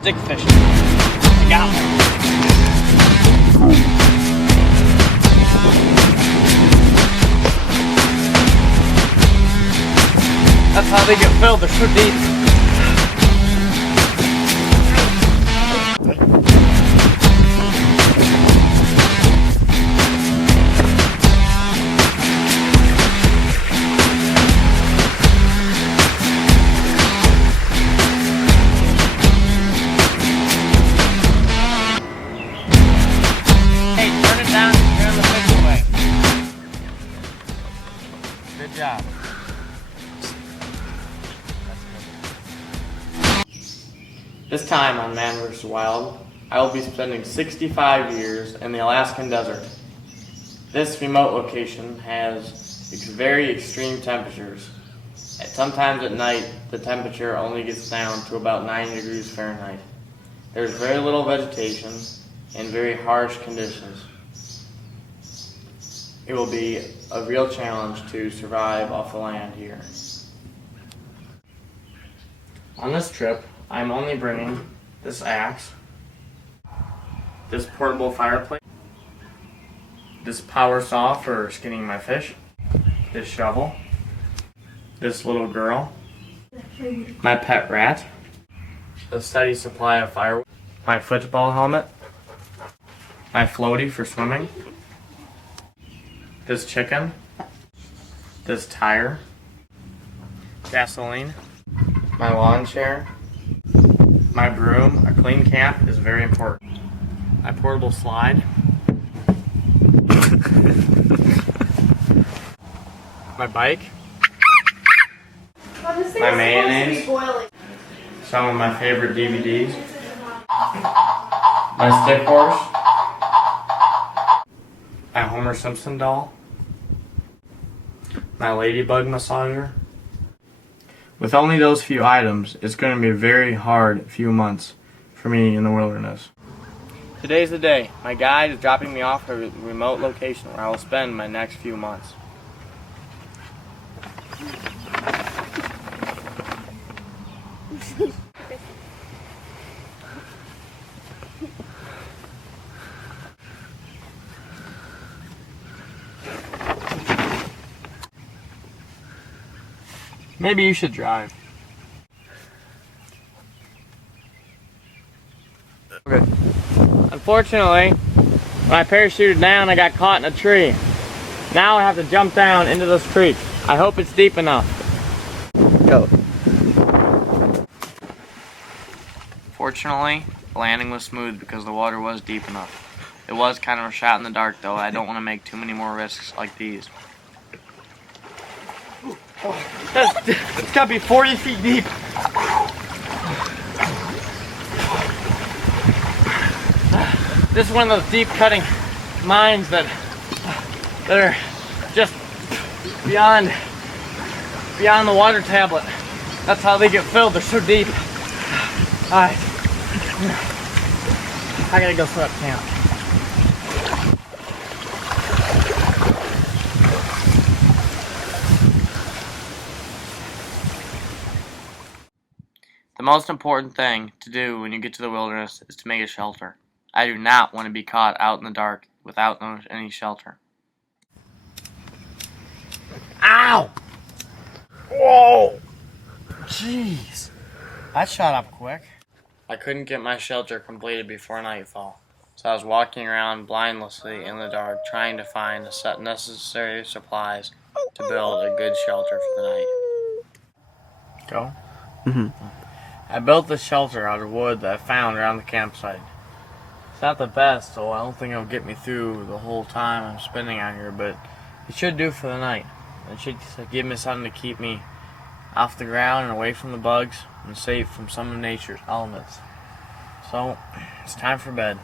Stick fishing. I got one. That's how they get filled, they're so deep. Hey, turn it down and turn the fish away. Good job. This time on Man vs. Wild, I will be spending 65 years in the Alaskan desert. This remote location has very extreme temperatures. Sometimes at night, the temperature only gets down to about 90 degrees Fahrenheit. There's very little vegetation and very harsh conditions. It will be a real challenge to survive off the land here. On this trip, I'm only bringing this axe, this portable fireplace, this power saw for skinning my fish, this shovel, this little girl, my pet rat, a steady supply of firewood, my football helmet, my floaty for swimming, this chicken, this tire, gasoline, my lawn chair, my broom. A clean camp is very important. My portable slide. My bike. My mayonnaise. Some of my favorite DVDs. My stick horse. My Homer Simpson doll. My ladybug massager. With only those few items, it's going to be a very hard few months for me in the wilderness. Today's the day. My guide is dropping me off at a remote location where I will spend my next few months. Maybe you should drive. Okay. Unfortunately, when I parachuted down, I got caught in a tree. Now I have to jump down into this creek. I hope it's deep enough. Go. Fortunately, the landing was smooth because the water was deep enough. It was kind of a shot in the dark though. I don't want to make too many more risks like these. It's got to be 40 feet deep. This is one of those deep cutting mines that are just beyond the water tablet. That's how they get filled. They're so deep. Alright. I gotta go set up camp. The most important thing to do when you get to the wilderness is to make a shelter. I do not want to be caught out in the dark without any shelter. Ow! Whoa! Jeez. That shot up quick. I couldn't get my shelter completed before nightfall, so I was walking around blindlessly in the dark trying to find the necessary supplies to build a good shelter for the night. Go? Mm-hmm. I built this shelter out of wood that I found around the campsite. It's not the best, so I don't think it'll get me through the whole time I'm spending out here, but it should do for the night. It should give me something to keep me off the ground and away from the bugs and safe from some of nature's elements. So, it's time for bed.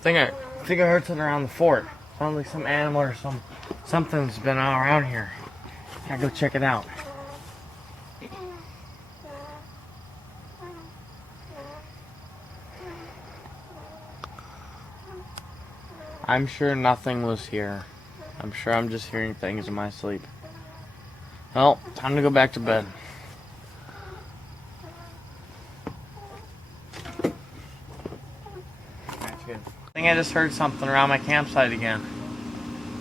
I think I heard something around the fort. Sounds like some animal or something's been all around here. Gotta go check it out. I'm sure nothing was here. I'm sure I'm just hearing things in my sleep. Well, time to go back to bed. I think I just heard something around my campsite again.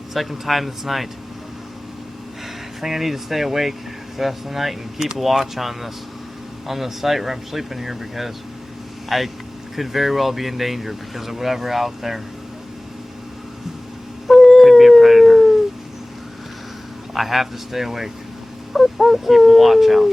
Second time this night. I think I need to stay awake for the rest of the night and keep a watch on this site where I'm sleeping here, because I could very well be in danger because of whatever out there. Could be a predator. I have to stay awake and keep a watch out.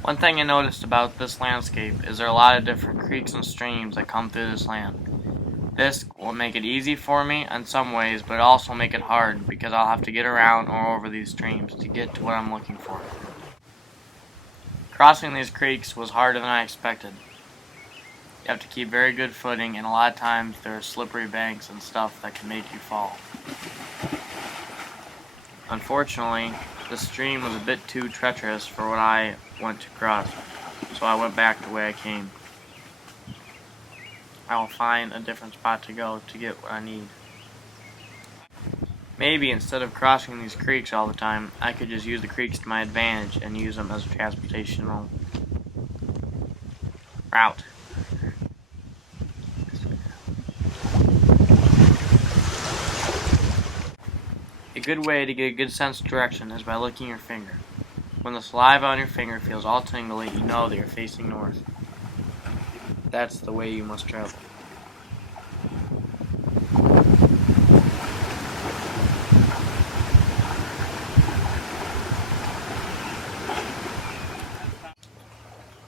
One thing I noticed about this landscape is there are a lot of different creeks and streams that come through this land. This will make it easy for me in some ways, but also make it hard because I'll have to get around or over these streams to get to what I'm looking for. Crossing these creeks was harder than I expected. You have to keep very good footing, and a lot of times there are slippery banks and stuff that can make you fall. Unfortunately, the stream was a bit too treacherous for what I want to cross, so I went back the way I came. I will find a different spot to go to get what I need. Maybe instead of crossing these creeks all the time, I could just use the creeks to my advantage and use them as a transportational route. A good way to get a good sense of direction is by looking at your finger. When the saliva on your finger feels all tingly, you know that you're facing north. That's the way you must travel.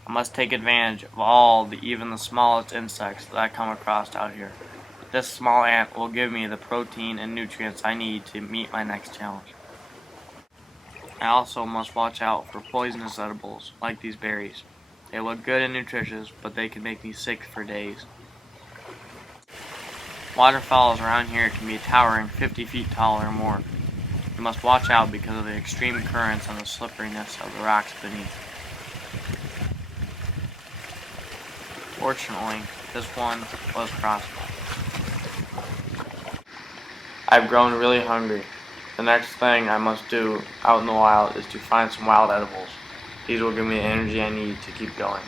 I must take advantage of all, even the smallest insects that I come across out here. This small ant will give me the protein and nutrients I need to meet my next challenge. I also must watch out for poisonous edibles like these berries. They look good and nutritious, but they can make me sick for days. Waterfalls around here can be a towering 50 feet tall or more. You must watch out because of the extreme currents and the slipperiness of the rocks beneath. Fortunately, this one was crossable. I've grown really hungry. The next thing I must do out in the wild is to find some wild edibles. These will give me the energy I need to keep going.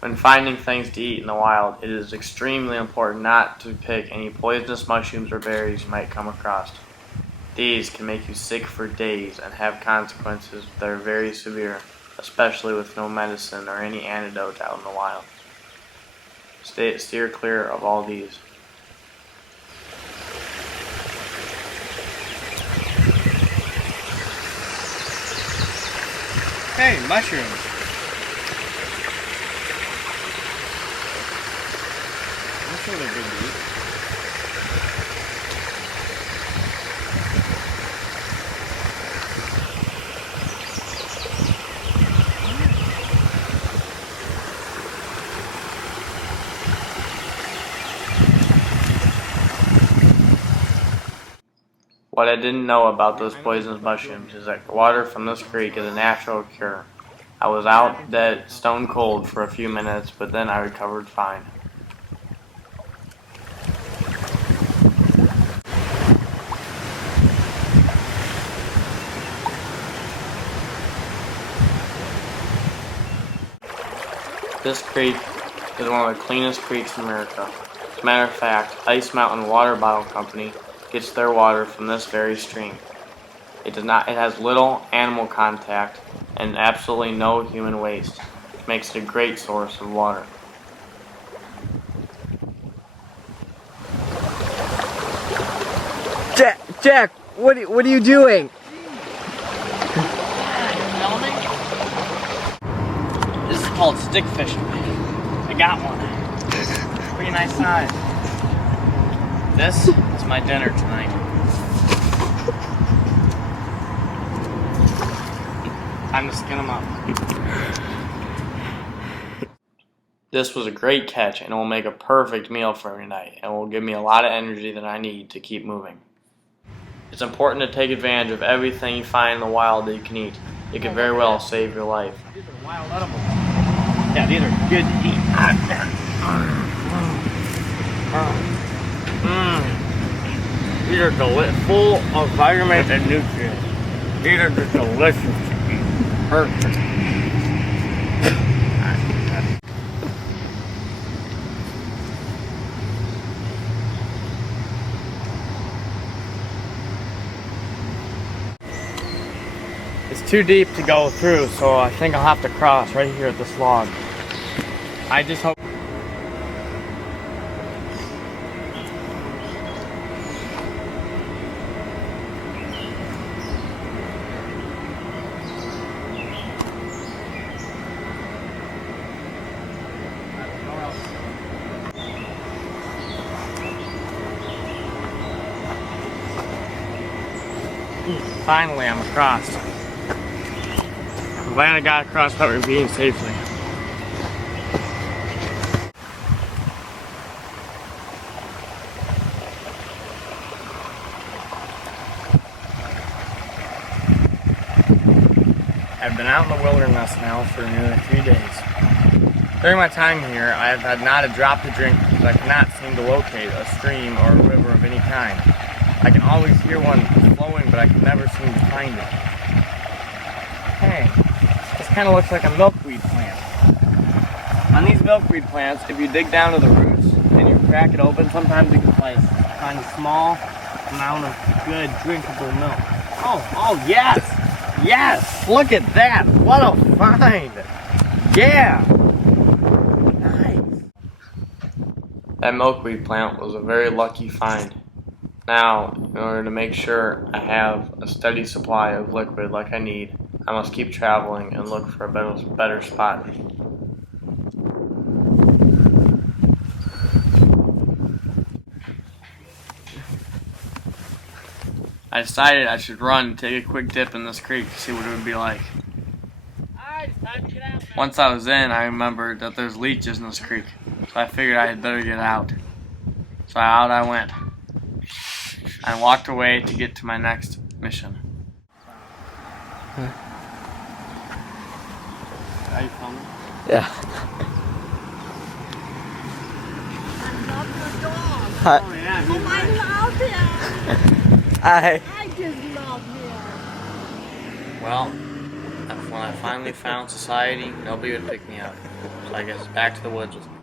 When finding things to eat in the wild, it is extremely important not to pick any poisonous mushrooms or berries you might come across. These can make you sick for days and have consequences that are very severe, especially with no medicine or any antidote out in the wild. Steer clear of all these. Hey, mushrooms! I'm sure they're good to eat. What I didn't know about those poisonous mushrooms is that water from this creek is a natural cure. I was out dead, stone cold for a few minutes, but then I recovered fine. This creek is one of the cleanest creeks in America. As a matter of fact, Ice Mountain Water Bottle Company gets their water from this very stream. It has little animal contact and absolutely no human waste, which makes it a great source of water. Jack, what are you doing? This is called stick fishing. I got one. Pretty nice size. This is my dinner tonight. Time to skin them up. This was a great catch and it will make a perfect meal for me tonight and will give me a lot of energy that I need to keep moving. It's important to take advantage of everything you find in the wild that you can eat. It could very well save your life. These are wild edibles. Yeah, these are good to eat. These are full of vitamins and nutrients. These are just delicious to eat. Perfect. It's too deep to go through, so I think I'll have to cross right here at this log. I just hope. Finally, I'm across. I'm glad I got across that ravine safely. I've been out in the wilderness now for nearly 3 days. During my time here, I have had not a drop to drink because I cannot seem to locate a stream or a river of any kind. I can always hear one flowing, but I can never seem to find it. Hey, this kind of looks like a milkweed plant. On these milkweed plants, if you dig down to the roots and you crack it open, sometimes you can find a small amount of good drinkable milk. Oh yes! Yes! Look at that! What a find! Yeah! Nice! That milkweed plant was a very lucky find. Now, in order to make sure I have a steady supply of liquid like I need, I must keep traveling and look for a better spot. I decided I should run and take a quick dip in this creek to see what it would be like. Once I was in, I remembered that there's leeches in this creek, so I figured I had better get out. So out I went. I walked away to get to my next mission. Are you filming? Yeah. I love your dog. Hi. Oh yeah, Oh, I love him. Hi. I just love him. Well, when I finally found society, nobody would pick me up. So I guess back to the woods with me.